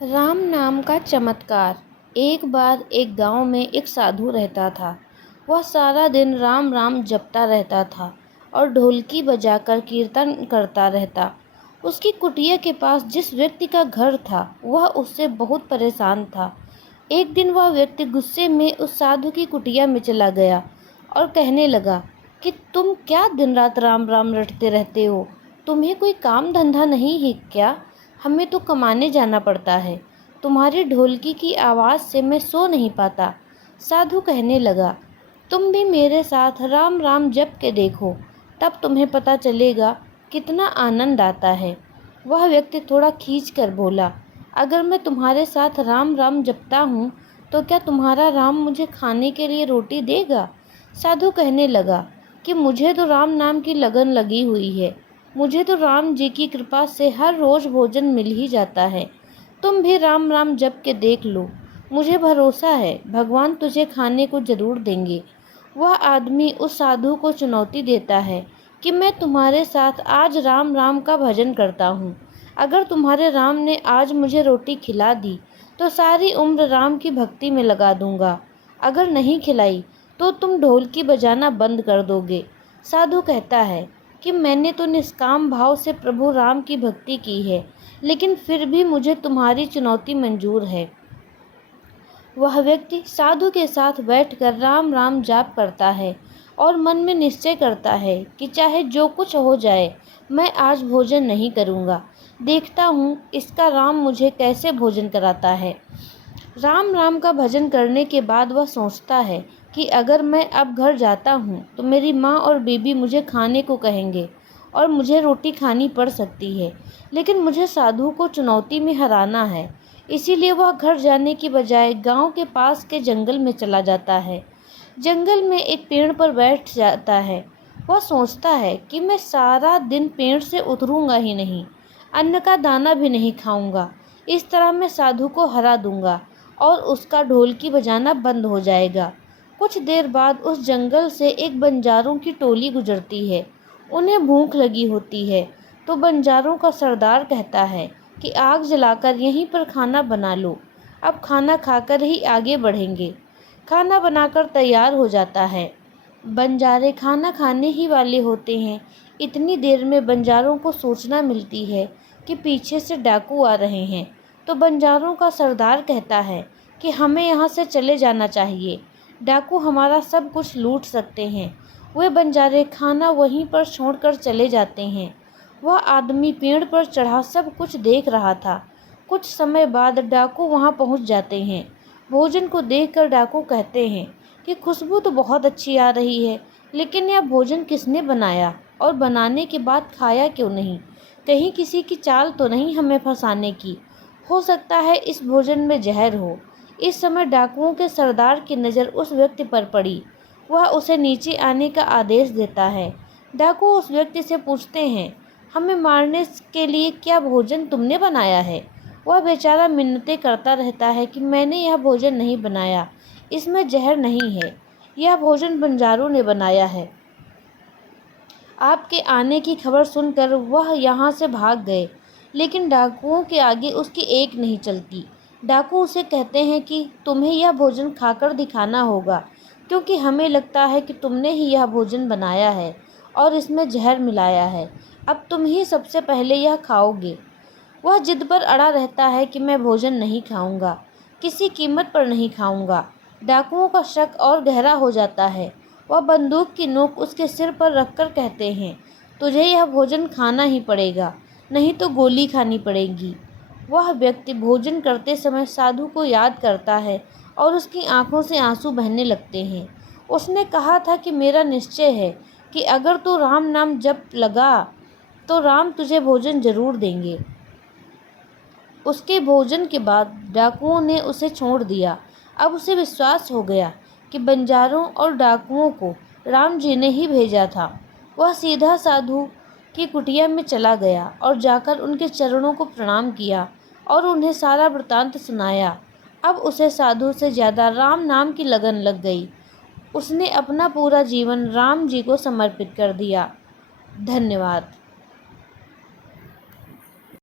राम नाम का चमत्कार। एक बार एक गांव में एक साधु रहता था। वह सारा दिन राम राम जपता रहता था और ढोलकी बजाकर कीर्तन करता रहता। उसकी कुटिया के पास जिस व्यक्ति का घर था वह उससे बहुत परेशान था। एक दिन वह व्यक्ति गुस्से में उस साधु की कुटिया में चला गया और कहने लगा कि तुम क्या दिन रात राम राम रटते रहते हो? तुम्हें कोई काम धंधा नहीं है क्या? हमें तो कमाने जाना पड़ता है। तुम्हारी ढोलकी की आवाज़ से मैं सो नहीं पाता। साधु कहने लगा, तुम भी मेरे साथ राम राम जप के देखो, तब तुम्हें पता चलेगा कितना आनंद आता है। वह व्यक्ति थोड़ा खींच कर बोला, अगर मैं तुम्हारे साथ राम राम जपता हूँ तो क्या तुम्हारा राम मुझे खाने के लिए रोटी देगा? साधु कहने लगा कि मुझे तो राम नाम की लगन लगी हुई है। मुझे तो राम जी की कृपा से हर रोज़ भोजन मिल ही जाता है। तुम भी राम राम जप के देख लो। मुझे भरोसा है भगवान तुझे खाने को जरूर देंगे। वह आदमी उस साधु को चुनौती देता है कि मैं तुम्हारे साथ आज राम राम का भजन करता हूँ। अगर तुम्हारे राम ने आज मुझे रोटी खिला दी तो सारी उम्र राम की भक्ति में लगा दूंगा। अगर नहीं खिलाई तो तुम ढोलकी बजाना बंद कर दोगे। साधु कहता है कि मैंने तो निष्काम भाव से प्रभु राम की भक्ति की है, लेकिन फिर भी मुझे तुम्हारी चुनौती मंजूर है। वह व्यक्ति साधु के साथ बैठकर राम राम जाप करता है और मन में निश्चय करता है कि चाहे जो कुछ हो जाए मैं आज भोजन नहीं करूँगा। देखता हूँ इसका राम मुझे कैसे भोजन कराता है। राम राम का भजन करने के बाद वह सोचता है कि अगर मैं अब घर जाता हूँ तो मेरी माँ और बीबी मुझे खाने को कहेंगे और मुझे रोटी खानी पड़ सकती है, लेकिन मुझे साधु को चुनौती में हराना है। इसीलिए वह घर जाने की बजाय गांव के पास के जंगल में चला जाता है। जंगल में एक पेड़ पर बैठ जाता है। वह सोचता है कि मैं सारा दिन पेड़ से उतरूंगा ही नहीं, अन्न का दाना भी नहीं खाऊंगा। इस तरह मैं साधु को हरा दूंगा और उसका ढोलकी बजाना बंद हो जाएगा। कुछ देर बाद उस जंगल से एक बंजारों की टोली गुजरती है। उन्हें भूख लगी होती है तो बंजारों का सरदार कहता है कि आग जलाकर यहीं पर खाना बना लो। अब खाना खाकर ही आगे बढ़ेंगे। खाना बनाकर तैयार हो जाता है। बंजारे खाना खाने ही वाले होते हैं। इतनी देर में बंजारों को सूचना मिलती है कि पीछे से डाकू आ रहे हैं। तो बंजारों का सरदार कहता है कि हमें यहाँ से चले जाना चाहिए। डाकू हमारा सब कुछ लूट सकते हैं। वे बंजारे खाना वहीं पर छोड़कर चले जाते हैं। वह आदमी पेड़ पर चढ़ा सब कुछ देख रहा था। कुछ समय बाद डाकू वहाँ पहुँच जाते हैं। भोजन को देखकर डाकू कहते हैं कि खुशबू तो बहुत अच्छी आ रही है, लेकिन यह भोजन किसने बनाया और बनाने के बाद खाया क्यों नहीं? कहीं किसी की चाल तो नहीं हमें फंसाने की? हो सकता है इस भोजन में जहर हो। इस समय डाकुओं के सरदार की नज़र उस व्यक्ति पर पड़ी। वह उसे नीचे आने का आदेश देता है। डाकू उस व्यक्ति से पूछते हैं, हमें मारने के लिए क्या भोजन तुमने बनाया है? वह बेचारा मिन्नतें करता रहता है कि मैंने यह भोजन नहीं बनाया, इसमें जहर नहीं है, यह भोजन बंजारों ने बनाया है। आपके आने की खबर सुनकर वह यहाँ से भाग गए, लेकिन डाकुओं के आगे उसकी एक नहीं चलती। डाकू उसे कहते हैं कि तुम्हें यह भोजन खाकर दिखाना होगा, क्योंकि हमें लगता है कि तुमने ही यह भोजन बनाया है और इसमें जहर मिलाया है। अब तुम ही सबसे पहले यह खाओगे। वह जिद पर अड़ा रहता है कि मैं भोजन नहीं खाऊंगा, किसी कीमत पर नहीं खाऊंगा। डाकुओं का शक और गहरा हो जाता है। वह बंदूक की नोक उसके सिर पर रखकर कहते हैं, तुझे यह भोजन खाना ही पड़ेगा, नहीं तो गोली खानी पड़ेगी। वह व्यक्ति भोजन करते समय साधु को याद करता है और उसकी आंखों से आंसू बहने लगते हैं। उसने कहा था कि मेरा निश्चय है कि अगर तू राम नाम जप लगा तो राम तुझे भोजन जरूर देंगे। उसके भोजन के बाद डाकुओं ने उसे छोड़ दिया। अब उसे विश्वास हो गया कि बंजारों और डाकुओं को राम जी ने ही भेजा था। वह सीधा साधु की कुटिया में चला गया और जाकर उनके चरणों को प्रणाम किया और उन्हें सारा वृतांत सुनाया। अब उसे साधु से ज़्यादा राम नाम की लगन लग गई। उसने अपना पूरा जीवन राम जी को समर्पित कर दिया। धन्यवाद।